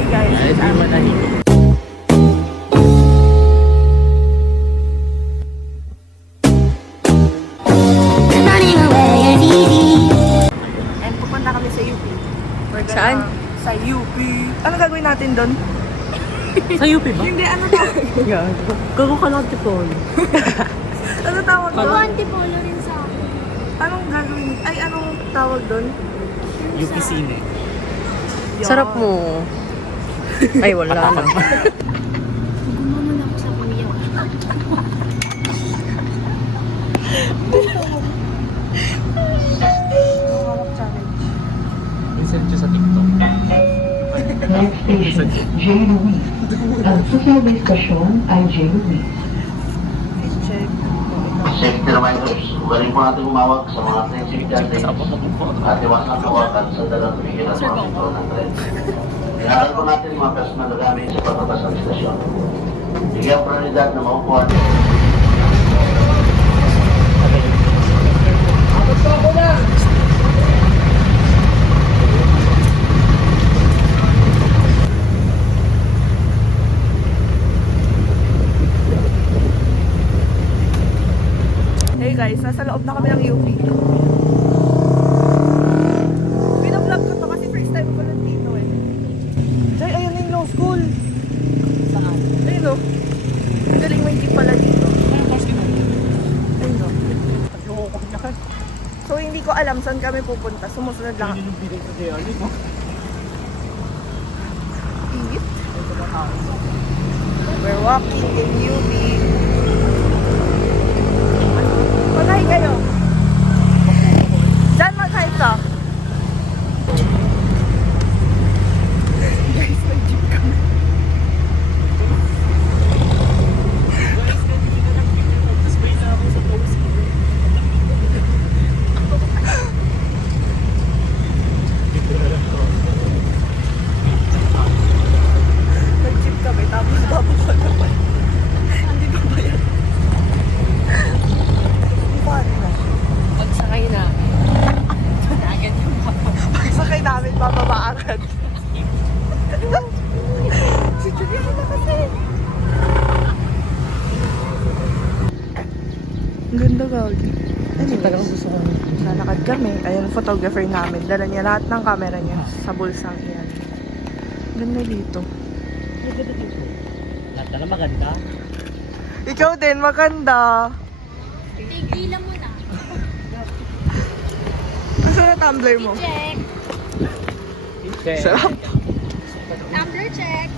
Hey guys, Ay, manahimik. and pupunta kami sa UP. We're gonna- Saan? Sa UP. Ano gagawin natin doon? Sa UP ba? Hindi, ano tawag? Gago ka lang tipon. Ano tawag Ako doon? antipolo rin sa akin. Anong gagawin? Ay, anong tawag doon? UP Cine. Yan. Sarap mo. Ay, wala na. Gumaman ako sa kuya. Hawak challenge. Minsan siya sa TikTok. Next station, J. Louis. Ang susunod na istasyon ay J. Louis. Please check. Safety reminders, galing po natin umawag sa mga train safety at iwasan kawakan sa dalang tumigil at mga metro ng tren. Kailangan po natin mga personal na gamit sa patabas ng istasyon. Bigyan prioridad na maupuan. Hey guys, nasa loob na kami ng UP. Pinablog ko to kasi first time ko lang dito eh. Jay, ayun na yung law school. Saan? Ayun o. Ang galing mo hindi pala dito. Ayun o. So hindi ko alam saan kami pupunta. Sumusunod lang. Eat. We're walking in UP. Mag-hi kayo. Diyan mag-hi ka. Guys, mag-jeep kami. Nag-jeep kami, tapos bababa naman. Hindi ba ba yan? Paano na? Pagsakay na. Agad yung Pagsakay namin, bababa agad. Si Juliana na kasi. Ang ganda gawin. Talagang gusto ko. Lalakad kami. Ayun, photographer namin. Dala niya lahat ng camera niya sa bulsang iyan. Ganda dito. Lahat na lang maganda. Ikaw din, maganda. Tigilan mo na. Nasaan na tumbler mo? Check. Sarap. Tumbler check.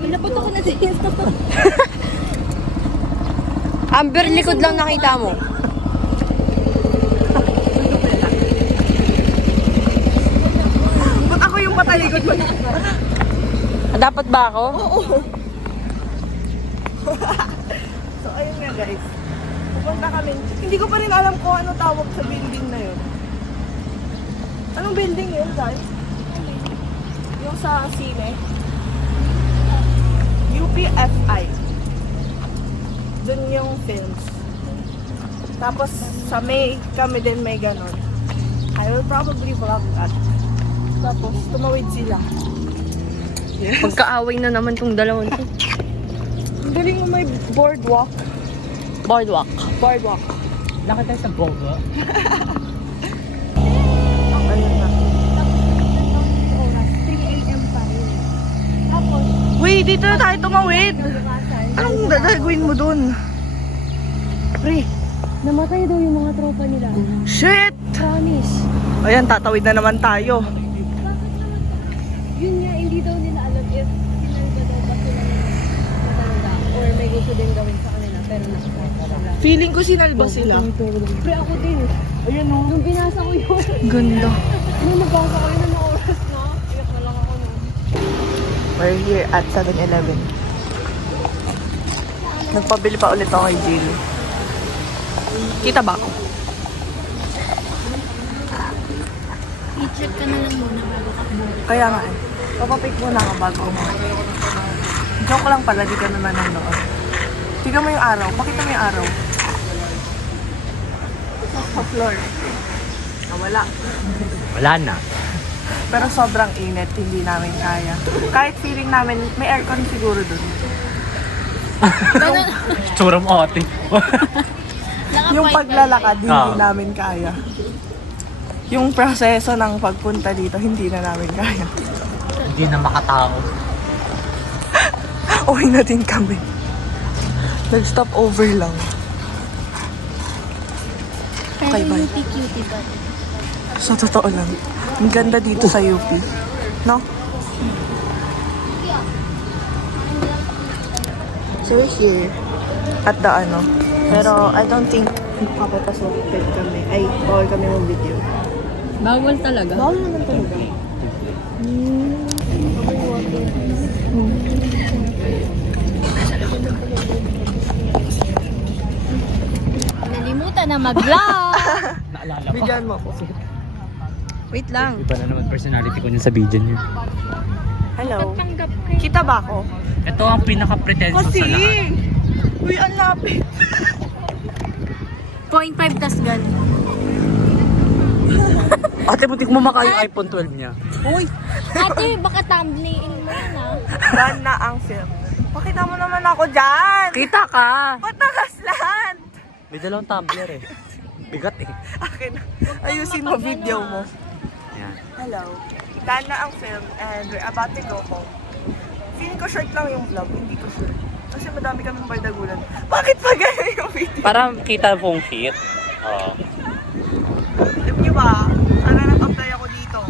Inabot ako na dito. Amber, likod lang nakita mo. Ba't ako yung patalikod mo? Dapat ba ako? So, ayun nga guys. Pupunta kami. Hindi ko pa rin alam kung ano tawag sa building na yun. Anong building yun, guys? Yung sa Sine? UPFI. Doon yung films. Tapos sa May, kami din may ganon. I will probably vlog that. Tapos tumawid sila. Yes. Pagkaaway na naman tong dalawang to. Ang galing mo may boardwalk. Boardwalk. Boardwalk. Lakad tayo sa Bogo. Ayun na. Oras, 3 a.m. pa rin. Tapos, Wait, dito na tayo tumawid. bukasan. Anong gagawin mo dun? Pre, namatay daw yung mga tropa nila. Shit! Promise. Ayan, tatawid na naman tayo. Bakit naman yun nga, hindi daw nila alam if sinalba daw ba sila ng matanda or may gusto din gawin sa kanila pero na-strike sila. Feeling ko sinalba sila. Pre, ako din. Ayun o. Nung binasa ko yun, Ganda. nung nabasa ko yun na oras, no? Iyak na lang ako, no? We're here at 7-Eleven. Nagpabili pa ulit ako kay Jill. Kita ba ako? I-check ka na lang muna bago ka bumalik. Kaya nga eh. Papapik muna ako bago mo. Joke lang pala, di ka na nanonood. Tignan mo yung araw. Pakita mo yung araw. Sa floor. Nawala. Wala na. Pero sobrang init, hindi namin kaya. Kahit feeling namin, may aircon siguro dun. Tsura mo ate. Yung paglalakad, hindi Ah. namin kaya. Yung proseso ng pagpunta dito, hindi na namin kaya. Hindi na makatao. Uwi na din kami. Nag-stop over lang. Okay, bye. cutie ba? Sa totoo lang, ang ganda dito sa UP. No? So we're here at the ano. Pero I don't think magpapapasok kami. Ay, bawal kami mag-video. Bawal talaga. Bawal naman talaga. Nalimutan na mag-vlog. Naalala ko. Bigyan mo ako. Wait lang. Iba na naman personality ko niya sa video niya. Hello. Kita ba ako? Ito ang pinaka-pretentious Kasi! sa lahat. Uy, ang lapit. 0.5 tas gan. Ate, butik mo maka yung iPhone 12 niya. Uy! Ate, baka thumbnail mo yan ah. Dan na ang film. Pakita mo naman ako dyan! Kita ka! Patakas lahat! May dalawang tumbler eh. Bigat eh. Akin na. Ayusin mo video mo. Yan. Hello. Dan na ang film and we're about to go home. Feeling ko short lang yung vlog, hindi ko sure. Kasi madami kaming bardagulan. Bakit pa ganyan yung video? Para kita pong fit. Oo. Alam niyo ba? Sana nag-apply ako dito.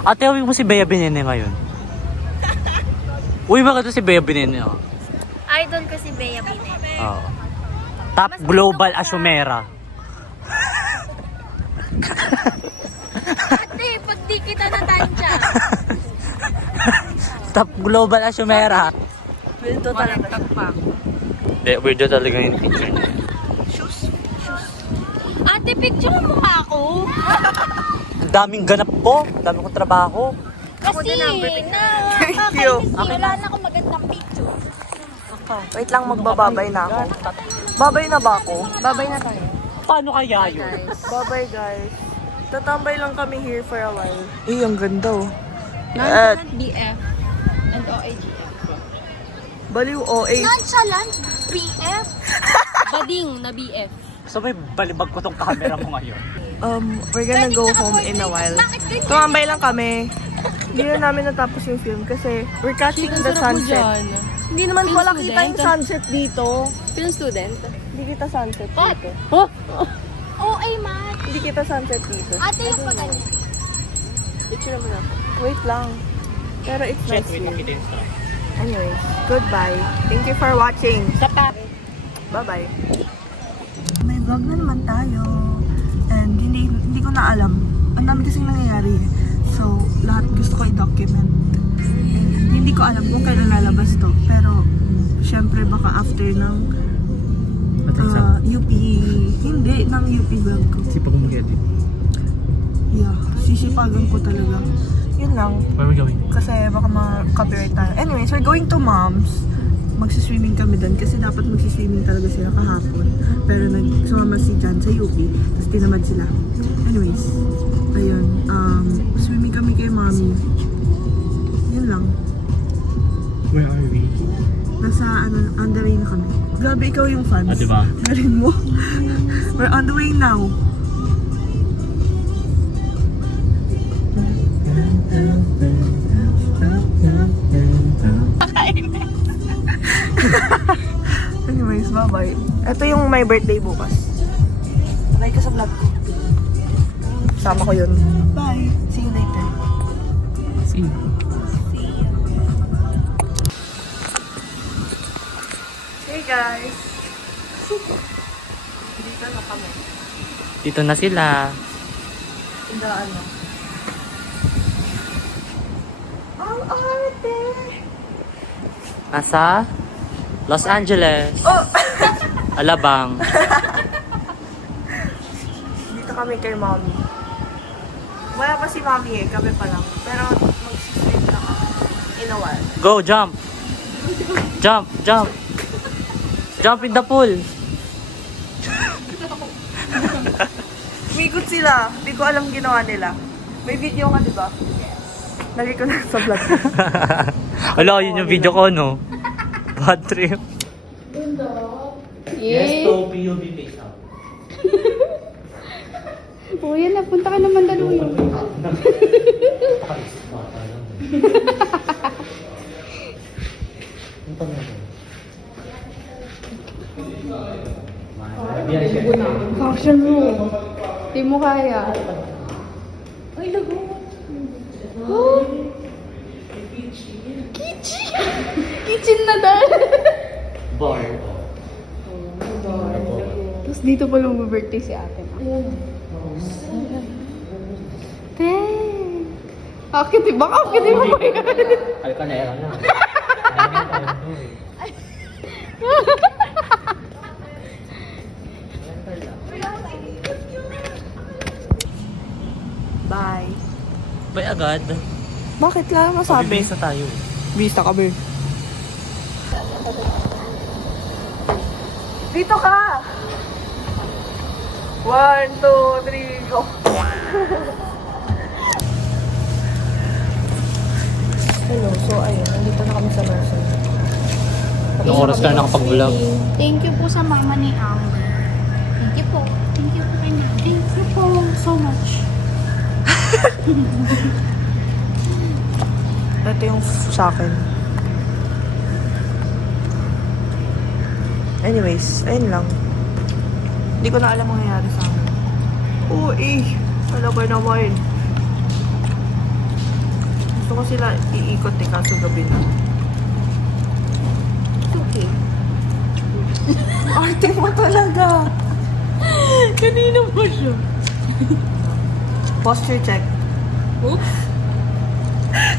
Ate, huwag mo si Bea Binene ngayon. Uy, bakit to si Bea Binene? Oh. Idol ko si Bea Binene. Oo. Top Global Asumera. Ate, pag di kita natansya. Top Global Asumera. Wildo talaga. Hindi, weirdo talaga yung teacher niya. Ate, picture mo ako. Ang daming ganap ko. Ang daming kong trabaho. Kasi Thank you. wala na akong magandang picture. Wait lang, magbababay na ako. Babay na ba ako? Babay na tayo. Paano kaya yun? Bye-bye guys. Tatambay lang kami here for a while. Eh, ang ganda oh. Nonchalant BF and OAGF. Baliw OA. Nonchalant BF? Bading na BF. So may balibag ko tong camera mo ngayon. We're gonna go home in a while. Tumambay lang kami. Hindi na namin natapos yung film kasi we're catching the sunset. Hindi naman Film pala student. kita yung sunset dito. Film student. Hindi kita sunset What? dito. Oh! OA mat. Hindi kita sunset dito. Ate yung pa ganyan. Picture naman ako. Wait lang. Pero it's nice here. yung story. Anyways, goodbye. Thank you for watching. Sapa. Bye-bye. May vlog na naman tayo. And hindi ko na alam. Ang dami kasing nangyayari. So, lahat gusto ko i-document. And hindi ko alam kung kailan lalabas to. Pero, syempre baka after ng UP. Hindi, ng UP vlog ko. Sipag mo mag-edit. Yeah, sisipagan ko talaga. Yun lang. Where are we going? Kasi baka ma-copyright tayo. Anyways, we're going to Mom's. Magsiswimming kami doon kasi dapat magsiswimming talaga sila kahapon. Pero nagsumama si Jan sa UP, tapos tinamad sila. Anyways, ayun. Swimming kami kay Mommy. Yun lang. Where are we? Nasa on the way na kami. Grabe, ikaw yung fans. Ah, diba? Galing mo. We're on the way now. Anyways, bye-bye. Ito yung my birthday bukas. Like ka sa vlog ko. Sama ko yun. Bye. See you later. See you. Hey guys. Dito na kami. Dito na sila. Hindi ano. Ang arte! Nasa Los Angeles. Oh! Alabang. Dito kami kay Mommy. Wala pa si Mommy eh, kami pa lang. Pero magsiswim na kami. In a while. Go, jump. Jump, jump. Jump in the pool. Umikot sila. Hindi ko alam ginawa nila. May video ka, di ba? Lagi ko na sa vlog. Wala, yun yung video ko, no? Bad trip. Yes, to PUB face out. Oo, yan na. Punta ka na Mandaluyong. Action mo. Di mo kaya. Ay, lago. Oh! Kitchen! Kitchen na dahil. Bar. Tapos dito pa lang birthday si ate. Dang! Akitin, baka akitin mo ba yan? Ay, kanera na. Bye. Bay agad. Bakit lang masabi? Mabibisa tayo. Vista ka, Ber. Dito ka! 1, 2, 3, go! Hello, so ayun, nandito na kami sa nursery. Ilang oras ka na nakapag-vlog? Thank you po sa mama ni Amber. Thank you po. Thank you po. Thank you po so much. Ito yung sa akin. Anyways, ayun lang. Hindi ko na alam ang nangyayari sa amin. Oo, alam ko naman. Gusto ko sila iikot kaso gabi na. It's okay. Arte mo talaga. Kanino po siya? Posture check. Oops.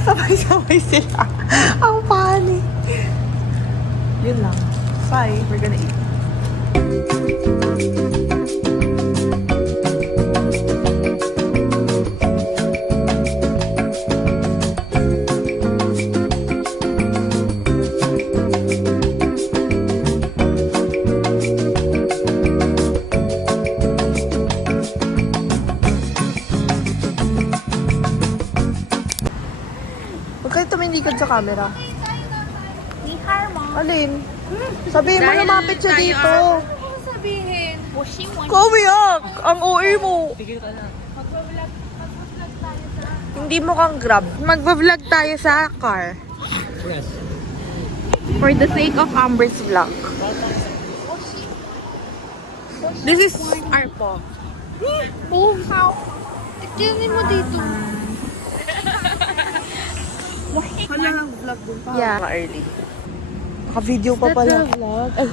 Sabay-sabay sila. Ang funny. Yun lang. Bye. We're gonna eat. Huwag kayo tuminikad sa camera. Ni Harmon. Alin? Sabihin mo lumapit siya dito. Ano sabihin? Pushing one. Kumiyak! Ang OA mo. Hindi mo kang grab. Magbablog tayo sa car. Yes. For the sake of Amber's vlog. This is Arpo. Oh, how? Tignan mo dito. Wala lang vlog dun pa. Yeah. Early. Naka-video pa pala.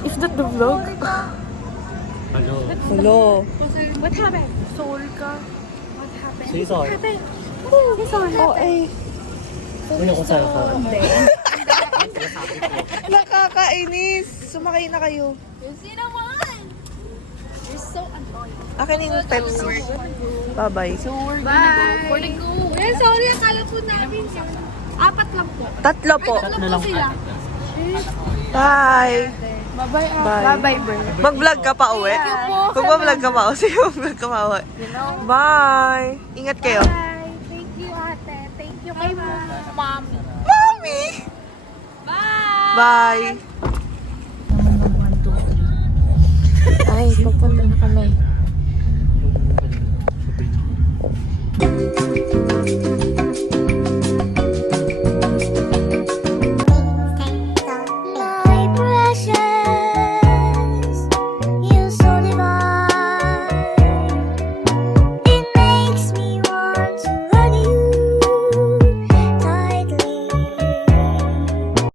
Is that the vlog? Hello. Hello. What happened? Soul ka. What happened? Say sorry. Oh, eh. Una ko sa'yo ko. Nakakainis. Sumakay na kayo. Kasi naman. You're so annoying. Akin yung Pepsi. Bye-bye. Bye. For the go. Eh, sorry. Akala po namin. 4 lang po. 3 po. Tatlo po sila. Bye. Bye-bye. Bye. Bye-bye, bro. Mag-vlog ka pa uwi? Kung mag-vlog ka pa uwi, sige mag-vlog ka pa uwi. Bye. Ingat kayo. Bye. Thank you, ate. Thank you kay mom. Mommy! Bye. Ay, papunta na kami.